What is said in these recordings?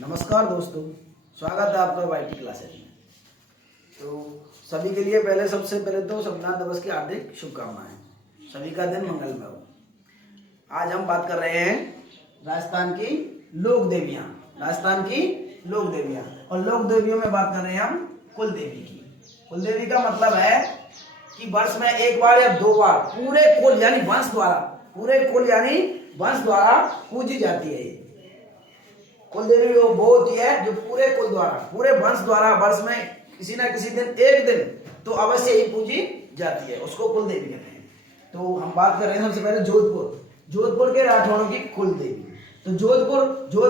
नमस्कार दोस्तों, स्वागत है आपका वाईटी क्लासेस में। तो सभी के लिए सबसे पहले तो संविधान दिवस की हार्दिक शुभकामनाएं। सभी का दिन मंगलमय हो। आज हम बात कर रहे हैं राजस्थान की लोक देवियां। और लोक देवियों में बात कर रहे हैं हम कुल देवी की। कुल देवी का मतलब है कि वर्ष में एक बार या दो बार पूरे कुल यानी वंश द्वारा पूजी जाती है। कुल देवी वो होती है जो पूरे वंश द्वारा वर्ष में किसी ना किसी दिन एक दिन तो अवश्य ही पूजी जाती है, उसको कुल देवी कहते हैं। तो हम बात कर रहे हैं सबसे पहले जोधपुर के राठौड़ों की कुल देवी। तो जोध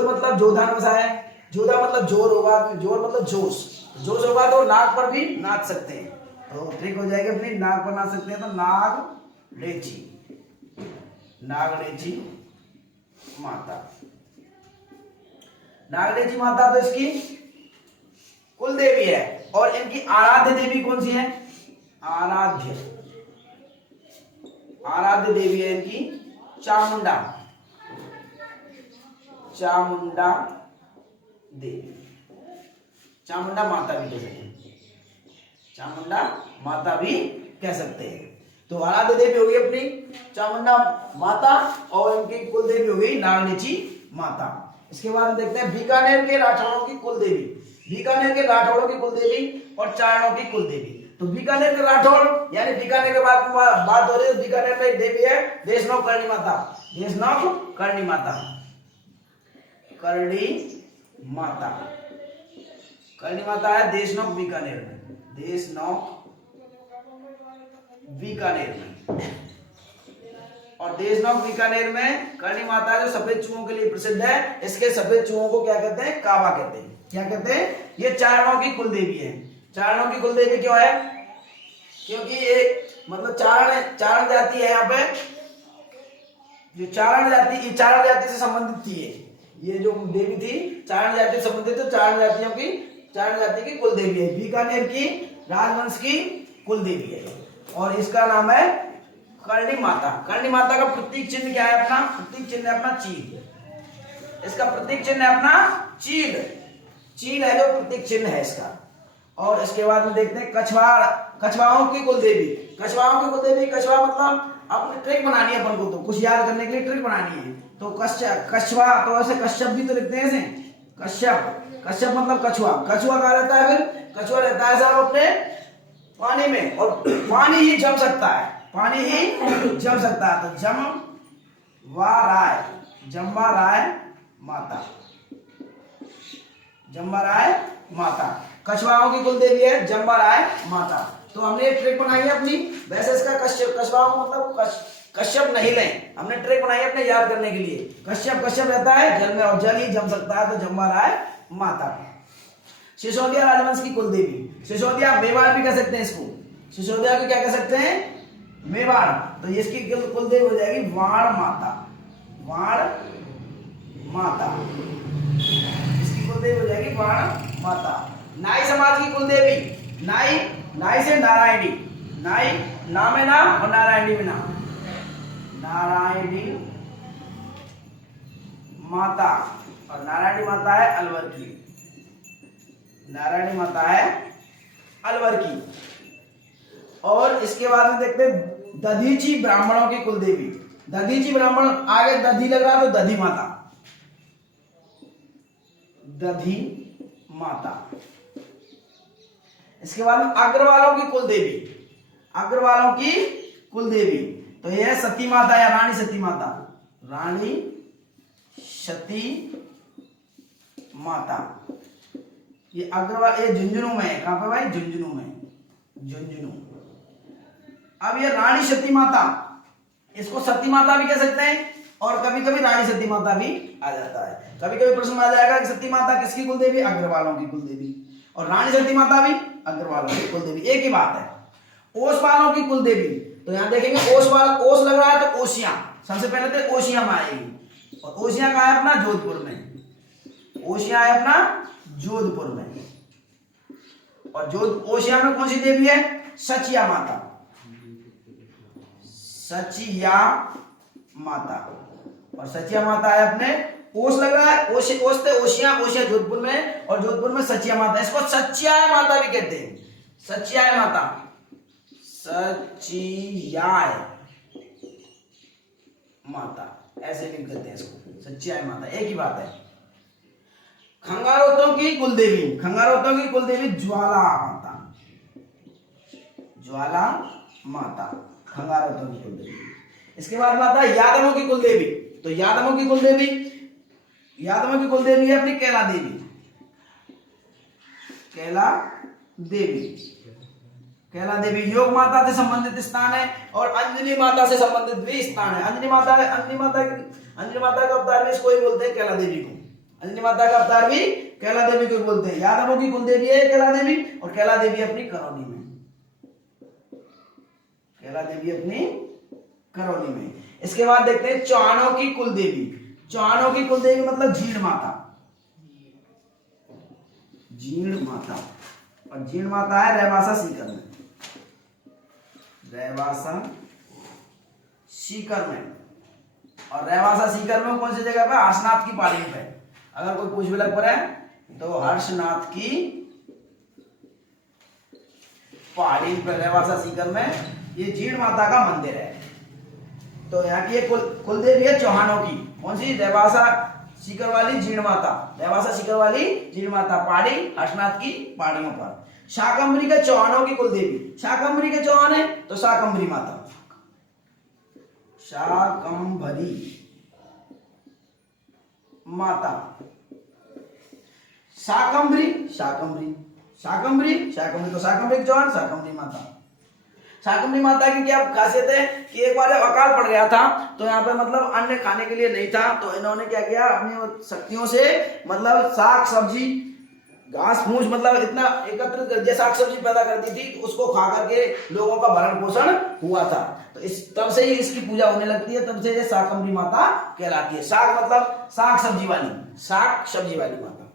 मतलब जोधा बसा है। जोधा मतलब जोर होगा, जोर मतलब जोश होगा तो नाक पर भी नाच सकते हैं। तो ट्रिक हो जाएगी अपनी, नाक पर नाच सकते हैं। तो नागरेची माता तो इसकी कुल देवी है। और इनकी आराध्य देवी कौन सी है? आराध्य देवी है इनकी चामुंडा देवी। चामुंडा माता भी कह सकते हैं। तो आराध्य देवी होगी अपनी चामुंडा माता और इनकी कुल देवी हो गई नागरेची माता। इसके बाद देखते हैं बीकानेर के राठौड़ों की कुल देवी और चारणों की कुल देवी। तो बीकानेर के राठौड़ यानी बीकानेर के बाद बात हो रही है। बीकानेर में एक देवी है देशनोक करणी माता है देशनोक बीकानेर में। और देशनोक बीकानेर में करणी माता जो सफेद चूहों के लिए प्रसिद्ध है। इसके सफेद चूहों को क्या कहते हैं? काबा कहते हैं। क्या कहते हैं? ये चारणों की कुल देवी है। चारणों की कुल देवी क्यों है? क्योंकि ये मतलब चारण जाति है। यहाँ पे जो चारण जाति से संबंधित थी। ये जो देवी थी चारण जाति से संबंधित, तो चारण जाति की कुल देवी है। बीकानेर की राजवंश की कुल देवी है और इसका नाम है करणी माता का प्रतीक चिन्ह क्या है? प्रतीक चिन्ह है अपना चील। इसका प्रतीक चिन्ह है अपना चील है जो प्रतीक चिन्ह है इसका। और इसके बाद में देखते हैं कछवाओं की कुल देवी। कछवा मतलब अपनी ट्रिक बनानी है अपन को, तो कुछ याद करने के लिए ट्रिक बनानी है। तो कछवा तो ऐसे कश्यप भी तो लिखते हैं ऐसे। कश्यप मतलब कछुआ कहाँ रहता है? फिर कछुआ रहता है साहब अपने पानी में, और पानी ही जम सकता है। तो जम्बा राय माता कछवाओं की कुल देवी है जम्बा राय माता। तो हमने एक ट्रिक बनाई है अपनी। वैसे इसका कछवाओं मतलब कश्यप नहीं लें, हमने ट्रिक बनाई है अपने याद करने के लिए। कश्यप रहता है जल में और जल ही जम सकता है, तो जम्बा राय माता। सिसोदिया राजवंश की कुल देवी। सिसोदिया मेवाड़ भी कह सकते हैं इसको। सिसोदिया को क्या कह सकते हैं? मेवाड़। तो इसकी कुल देवी हो जाएगी वाण माता। इसकी कुल देवी हो जाएगी वाण माता। नाई समाज की कुल देवी। नाई से नारायणी। नाई नाम है नाम और नारायणी में नाम। नारायणी माता और नारायणी माता है अलवर की। और इसके बाद में देखते हैं दधीची ब्राह्मणों की कुल देवी। दधीची ब्राह्मण, आगे दधी लग रहा तो दधी माता। इसके बाद में अग्रवालों की कुल देवी। तो यह है सती माता या रानी सती माता। ये अग्रवाल, ये झुंझुनू में है। कहां पे भाई? झुंझुनू में। अब ये रानी सती माता, इसको सती माता भी कह सकते हैं और कभी कभी रानी सती माता भी आ जाता है। कभी कभी प्रश्न आ जाएगा कि सती माता किसकी कुल देवी? अग्रवालों की कुल देवी। और रानी सती माता भी अग्रवालों की कुल देवी, एक ही बात है। ओसवालों की कुल देवी। तो यहां देखेंगे ओस लग रहा है तो ओसियां, सबसे पहले तो ओसियां में आएगी। और ओसियां कहां है? अपना जोधपुर में। ओसियां में कौन सी देवी है? सचिया माता। और सचिया माता है अपने ओस लग रहा है, ओसते ओशिया, ओशिया जोधपुर में, और जोधपुर में सचिया माता, इसको सचिया माता भी कहते हैं, सचिया माता, सचिया माता ऐसे भी कहते हैं इसको, सचिया माता, एक ही बात है। खंगारोतों की कुलदेवी, खंगारोतों की कुलदेवी ज्वाला माता, ज्वाला माता खंगारोतों की कुलदेवी। इसके बाद आता है यादवों की कुलदेवी, तो यादवों की कुलदेवी, यादवों की कुलदेवी है अपनी कैला देवी, कैला देवी, कैला देवी योग माता से संबंधित स्थान है, और अंजनी माता से संबंधित भी स्थान है। अंजनी माता का अवतार भी इसको ही बोलते हैं, कैला देवी को, अंजनी माता का अवतार भी कैला देवी को बोलते हैं। यादवों की कुलदेवी है कैला देवी, और कैला देवी अपनी करौली में, कैला देवी अपनी करौली में। इसके बाद देखते हैं चौहानों की कुलदेवी, चौहानों की कुलदेवी मतलब जीण माता, जीण माता, और जीण माता है रहवासा सीकर में, रहवासा सीकर में, और रहवासा सीकर में कौन सी जगह पे, हर्षनाथ की पहाड़ी पे। अगर कोई पूछ भी लग पड़े तो हर्षनाथ की पहाड़ी पर रहवासा सीकर में ये जीण माता का मंदिर है। तो यहाँ की कुलदेवी है चौहानों की, कौन सी, रहवासा सीकर वाली जीण माता, रहवासा सीकर वाली जीण माता, पहाड़ी हर्षनाथ की पहाड़ियों पर। शाकंभरी के चौहानों की कुलदेवी, शाकंभरी के चौहान है तो शाकंभरी माता, शाकंभरी माता, शाकंभरी, शाकंभरी, शाकंभरी, शाकंभरी, तो शाकंभरी चौहान, शाकंभरी माता। शाकंभरी माता की क्या खासियत है कि एक बार अकाल पड़ गया था, तो यहाँ पे मतलब अन्न खाने के लिए नहीं था, तो इन्होंने क्या किया, अपनी शक्तियों से मतलब साग सब्जी घास फूस मतलब इतना एकत्रित कर दिया, साग सब्जी पैदा करती थी, तो उसको खा करके लोगों का भरण पोषण हुआ था। तो इस तब से ही इसकी पूजा होने लगती है, तब से ये शाकंभरी माता कहलाती है। साग मतलब साग सब्जी वाली, साग सब्जी वाली माता।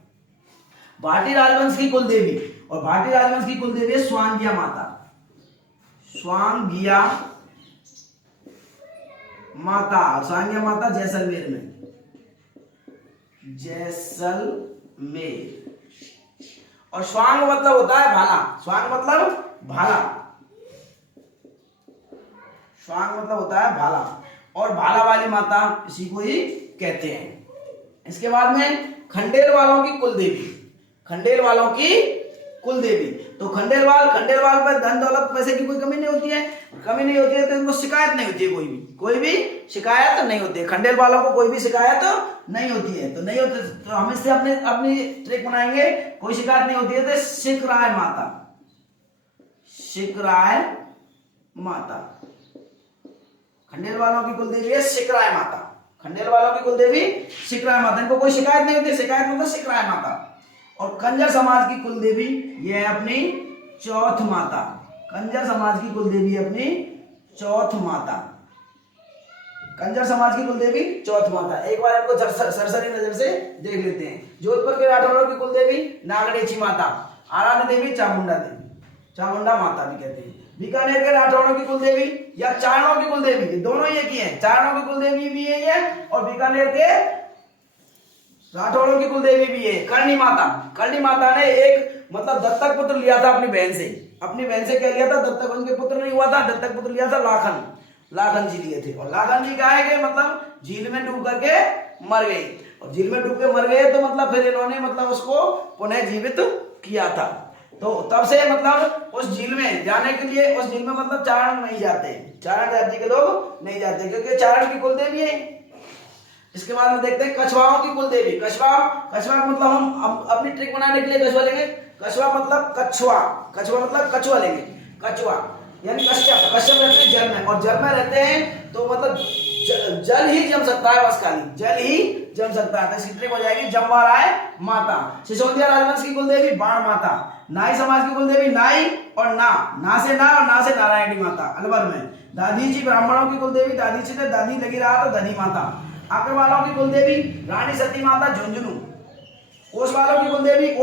भाटी राजवंश की कुलदेवी, और भाटी राजवंश की कुलदेवी है स्वांगिया माता, स्वांगिया माता, स्वांगिया माता जैसलमेर में, जैसलमेर। और स्वांग मतलब होता है भाला, स्वांग मतलब भाला, स्वांग मतलब होता है भाला, और भाला वाली माता इसी को ही कहते हैं। इसके बाद में खंडेल वालों की कुलदेवी, खंडेल वालों की कुलदेवी, तो खंडेलवाल पर धन दौलत पैसे की कोई कमी नहीं होती है, कमी नहीं होती है तो इनको शिकायत नहीं होती है, कोई भी शिकायत नहीं होती है, खंडेल वालों को कोई भी शिकायत नहीं होती है। तो नहीं होती तो हम इससे अपनी ट्रिक बनाएंगे, कोई शिकायत नहीं होती है तो शिकराय माता, शिकराय माता, खंडेल वालों की कुलदेवी है शिकराय माता, खंडेल वालों की कुलदेवी शिकराय माता, इनको कोई शिकायत नहीं होती, शिकायत मतलब शिकराय माता। और कंजर समाज की कुलदेवी ये है अपनी चौथ माता, कंजर समाज की कुलदेवी अपनी चौथ माता, कंजर समाज की कुलदेवी चौथ माता। एक बार इनको सरसरी नजर से देख लेते हैं। जोधपुर के राठौरों की कुलदेवी नागडेची माता, आराध्य देवी चामुंडा देवी, चामुंडा माता भी कहते हैं। बीकानेर के राठौरों की कुलदेवी या चारणों की कुलदेवी, दोनों एक ही है, चारणों की कुलदेवी भी यही है और बीकानेर के राठौरों की कुलदेवी भी है करणी माता। करणी माता ने एक मतलब दत्तक पुत्र लिया था अपनी बहन से, क्या लिया था, दत्तक, उनके पुत्र नहीं हुआ था, दत्तक पुत्र लिया था लाखन, लाखन जी लिए थे। और लाखन जी कहा है कि मतलब झील में डूब करके मर गए, और झील में डूब के मर गए तो मतलब फिर इन्होंने मतलब उसको पुनः जीवित किया था। तो तब से मतलब उस झील में जाने के लिए, उस झील में मतलब चारण नहीं जाते, चारण जाति के लोग नहीं जाते, क्योंकि चारण की कुलदेवी है। इसके बाद में देखते हैं कछुआओं की कुलदेवी। कछुआ मतलब हम अपनी ट्रिक बनाने के लिए कछुआ लेंगे, कछुआ मतलब कछुआ, कछुआ मतलब कछुआ लेंगे, कछुआ यानी कश्यप, कश्यप रहते हैं जल में, और जल में रहते हैं तो मतलब जल ही जम सकता है, बस खाली जल ही जम सकता है। तो इसकी ट्रिक हो जाएगी जमवाराय माता। सिसोदिया राजवंश की कुलदेवी बाण माता। नाई समाज की कुलदेवी नाई और ना से ना और ना से नारायणी माता अलवर में। दादीची ब्राह्मणों की कुलदेवी दादीची ने दादी लगी रहा तो धनी माता। आकर वालों की कुलदेवी रानी सती माता झुंझुनू। ओस वालों की कुलदेवी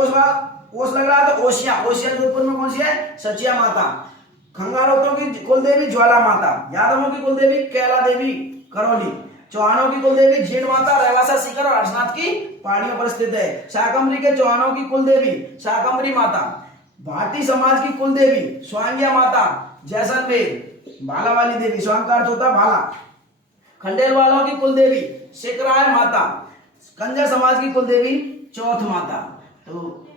ओस लग रहा तो ओसिया, ओसिया जोधपुर में कौन सी है, सचिया माता। खंगारोतों की कुलदेवी ज्वाला माता। यादवों की कुलदेवी कैला देवी करौली। चौहानों की कुल देवी जीण माता रहवासा सीकर और हर्षनाथ की पहाड़ियों पर स्थित है। शाकंभरी के चौहानों की कुल देवी शाकंभरी माता। भाटी समाज की कुल देवी स्वांगिया माता जैसलमेर। भाला वाली देवी, स्वांग का अर्थ होता है भाला। खंडेल वालों की कुल देवी सिकराय माता। कंजर समाज की कुल देवी चौथ माता। तो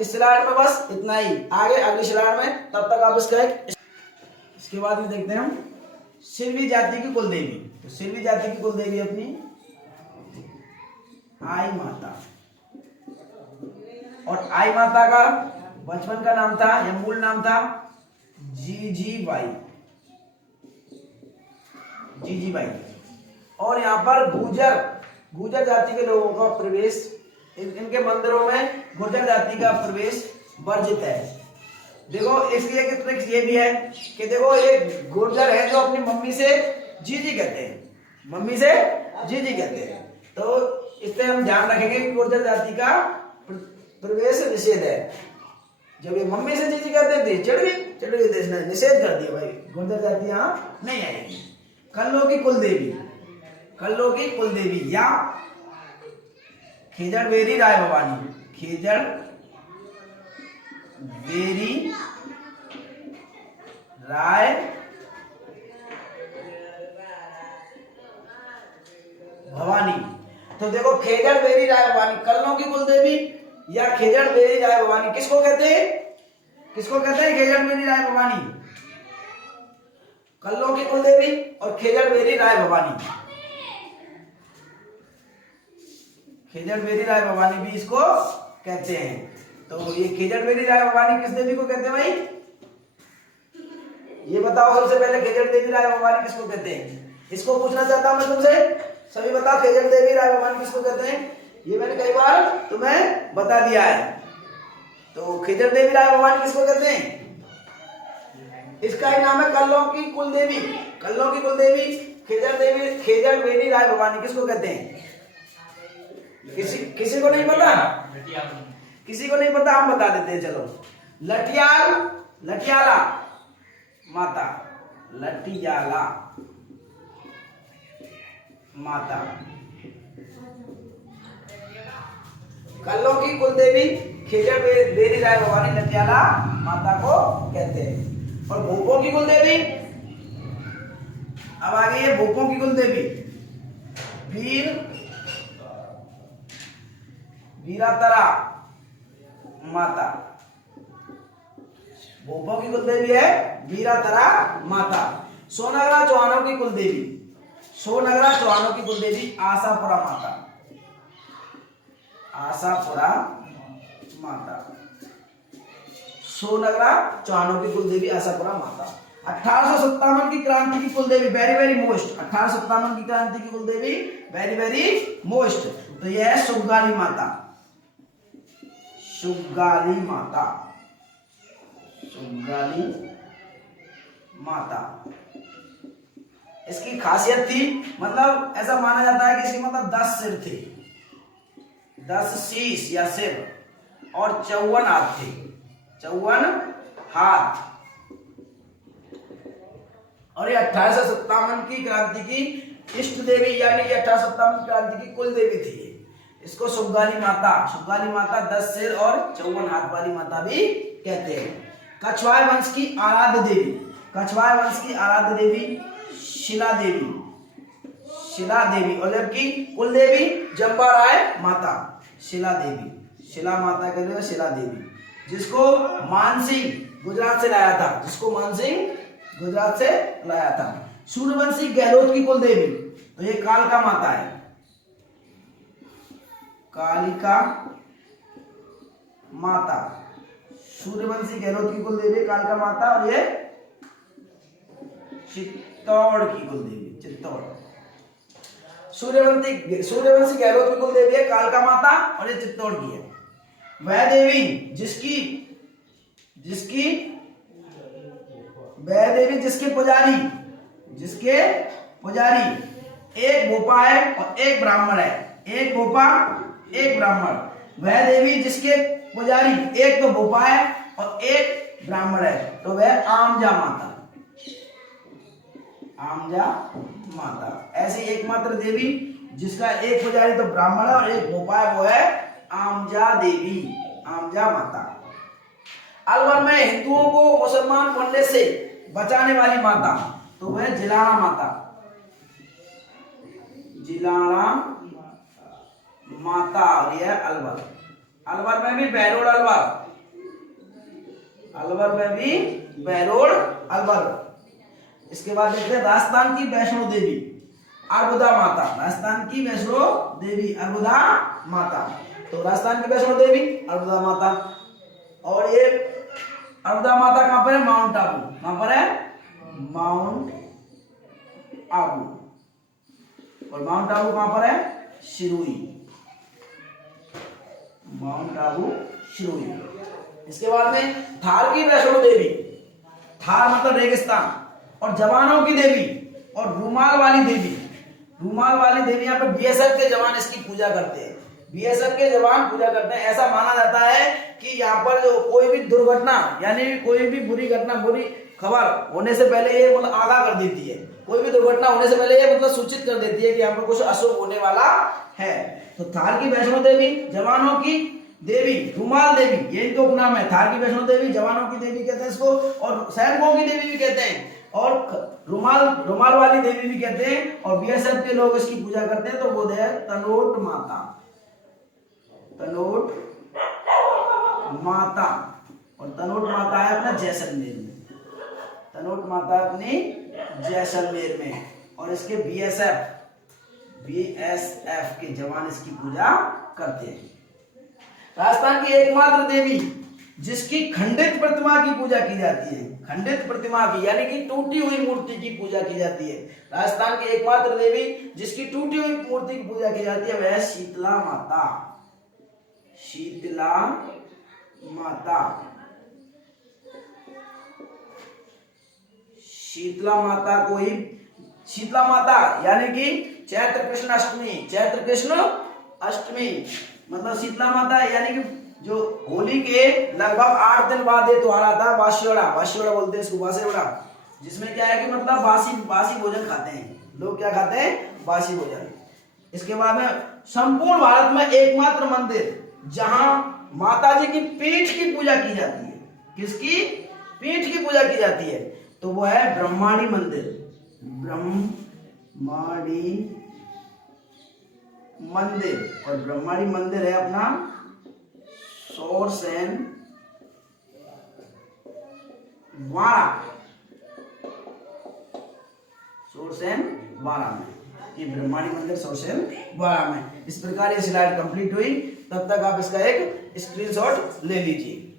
इस स्लाइड में बस इतना ही, आगे अगली स्लाइड में तब तक आप इसके बाद में देखते हैं हम सिरवी जाति की कुल देवी। तो सिरवी जाति की कुल देवी अपनी आई माता, और आई माता का बचपन का नाम था या मूल नाम था जीजीबाई। जीजीबाई। और यहाँ पर गुर्जर जाति के लोगों का प्रवेश, इनके मंदिरों में गुर्जर जाति का प्रवेश वर्जित है। देखो इसलिए कि ये भी है कि देखो एक गुर्जर है जो अपनी मम्मी से जीजी कहते हैं, मम्मी से जीजी कहते हैं। तो इससे हम ध्यान रखेंगे कि गुर्जर जाति का प्रवेश निषेध है। जब ये मम्मी से जीजी कहते थे चढ़ गई देश ने निषेध कर दिया, भाई गुर्जर जाति यहाँ नहीं आएगी। कल्लों की कुल देवी, कल्लों की कुल देवी या खेजड़ बेरी राय भवानी। खेजड़ बेरी राय भवानी। तो देखो खेजड़ बेरी राय भवानी कल्लों की कुल देवी या खेजड़ बेरी राय भवानी किसको कहते हैं? किसको कहते हैं? खेजड़ बेरी राय भवानी, कल्लों की कुल देवी और खेजड़ बेरी राय भवानी। खेजड़ बेरी राय भवानी भी इसको कहते हैं। तो ये खेजड़ बेरी राय भवानी किस देवी को कहते हैं भाई? ये बताओ सबसे पहले, खेजड़ देवी राय भवानी किसको कहते हैं? इसको पूछना चाहता हूं मैं तुमसे, सभी बताओ खेजड़ देवी राय भवानी किसको कहते हैं? ये मैंने कई बार तुम्हें बता दिया है। तो खेजड़ देवी राय भवानी किसको कहते हैं? इसका ही नाम है कल्लों की कुल देवी। कल्लों की कुल देवी खेजड़ बेरी राय भवानी किसको कहते हैं? किसी को नहीं पता? किसी को नहीं पता, हम बता देते हैं। चलो, लठियाला माता, लठियाला माता। कल्लों की कुल देवी खेजड़ बेरी राय भवानी लठियाला माता को कहते हैं। और भूपों की कुल देवी, अब आ गई है भूपों की कुल देवी वीरातरा माता। भूपों की कुल देवी है वीरातरा माता। सोनगरा चौहानों की कुल देवी, सोनगरा चौहानों की कुल देवी आशापुरा माता। आशापुरा माता, सोनगरा चौहानों की कुल देवी आशापुरा माता। 1857 की क्रांति की कुल देवी वेरी मोस्ट। 1857 की क्रांति की कुल देवी वेरी मोस्ट। तो यह है सुग्गाली माता, सुग्गाली माता, सुग्गाली माता। इसकी खासियत थी, मतलब ऐसा माना जाता है कि इसकी मतलब 10 सिर थे, 10 शीश या सिर और 54 हाथ थे, 54 हाथ। और ये 1857 की क्रांति की इष्ट देवी यानी कि 1857 क्रांति की कुल देवी थी। इसको सुग्गाली माता 10 सिर और 54 हाथ वाली माता भी कहते हैं। कछवाए वंश की आराध्य देवी, कछवाए वंश की आराध्य देवी शिला देवी और जबकि कुल देवी जंबा राय माता। शिला माता के लिए शिला देवी, जिसको मानसिंह गुजरात से लाया था, गुजरात से लाया था। सूर्यवंशी गहलोत की कुल देवी, तो ये कालिका माता है, कालिका माता। सूर्यवंशी गहलोत की कुल देवी कालिका माता और ये चित्तौड़ की कुल देवी, चित्तौड़। सूर्यवंशी गहलोत की कुल देवी है कालिका माता और ये चित्तौड़ की है। वह देवी जिसके पुजारी एक भोपा है और एक ब्राह्मण है, एक भोपा एक ब्राह्मण। वह देवी जिसके पुजारी एक तो भोपा है और एक ब्राह्मण है, तो वह आमजा माता, आमजा माता। ऐसी एकमात्र देवी जिसका एक पुजारी तो ब्राह्मण है और एक भोपा है, वो है आमजा देवी, आमजा माता। अलवर में हिंदुओं को मुसलमान बनने से बचाने वाली माता तो वह जिलाना माता, जिलाना माता। और यह अलवर, अलवर में भी बहरोड़ अलवर, अलवर में भी बहरोड़ अलवर। इसके बाद देखते हैं राजस्थान की वैष्णो देवी अर्बुदा माता, राजस्थान की वैष्णो देवी अर्बुदा माता। तो राजस्थान की वैष्णो देवी अर्बुदा माता। और ये अर्बुदा माता कहां पर है? माउंट आबू। कहां पर है? माउंट आबू। और माउंट आबू कहां पर है? सिरोही, माउंट आबू सिरोही। इसके बाद में थार की वैष्णो देवी, थार मतलब रेगिस्तान, और जवानों की देवी और रूमाल वाली देवी, रूमाल वाली देवी यहाँ पे बीएसएफ के जवान इसकी पूजा करते हैं, बीएसएफ के जवान पूजा करते हैं। ऐसा माना जाता है कि यहाँ पर जो कोई भी दुर्घटना यानी कोई भी बुरी घटना, बुरी खबर होने से पहले ये मतलब आगाह कर देती है, कोई भी दुर्घटना होने से पहले ये मतलब सूचित कर देती है कि यहाँ पर कुछ अशुभ होने वाला है। तो थार की वैष्णो देवी, जवानों की देवी, रूमाल देवी, ये इनका उपनाम है। थार की वैष्णो देवी, जवानों की देवी कहते हैं इसको, और सैनिकों की देवी भी कहते हैं, और रुमाल वाली देवी भी कहते हैं। और बीएसएफ के लोग इसकी पूजा करते हैं, तो वो है तनोट माता, तनोट माता। और तनोट माता है अपना जैसलमेर में, तनोट माता अपनी जैसलमेर में। और इसके बीएसएफ के जवान इसकी पूजा करते हैं। राजस्थान की एकमात्र देवी जिसकी खंडित प्रतिमा की पूजा की जाती है, खंडित प्रतिमा की यानी कि टूटी हुई मूर्ति की पूजा की जाती है। राजस्थान की एकमात्र देवी जिसकी टूटी हुई मूर्ति की पूजा की जाती है वह है शीतला माता, शीतला माता। शीतला माता को ही शीतला माता यानी कि चैत्र कृष्ण अष्टमी, चैत्र कृष्ण अष्टमी मतलब शीतला माता यानी कि जो होली के लगभग 8 दिन बाद ये त्योहार आता है, वासियोड़ा, वासियोड़ा बोलते हैं इसको, वासियोड़ा, जिसमें क्या है कि मतलब बासी भोजन खाते हैं लोग। क्या खाते हैं? बासी भोजन। इसके बाद में संपूर्ण भारत में एकमात्र मंदिर जहां माता जी की पीठ की पूजा की जाती है, किसकी पीठ की पूजा की जाती है, तो वो है ब्रह्मांडी मंदिर, ब्रह्मांडी मंदिर। और ब्रह्मांडी मंदिर है अपना सोरसेन वाड़ा, सोरसेन वाड़ा में, ये ब्रह्मांडी मंदिर सोरसेन वाड़ा में। इस प्रकार ये स्लाइड कंप्लीट हुई। तब तक आप इसका एक स्क्रीनशॉट ले लीजिए।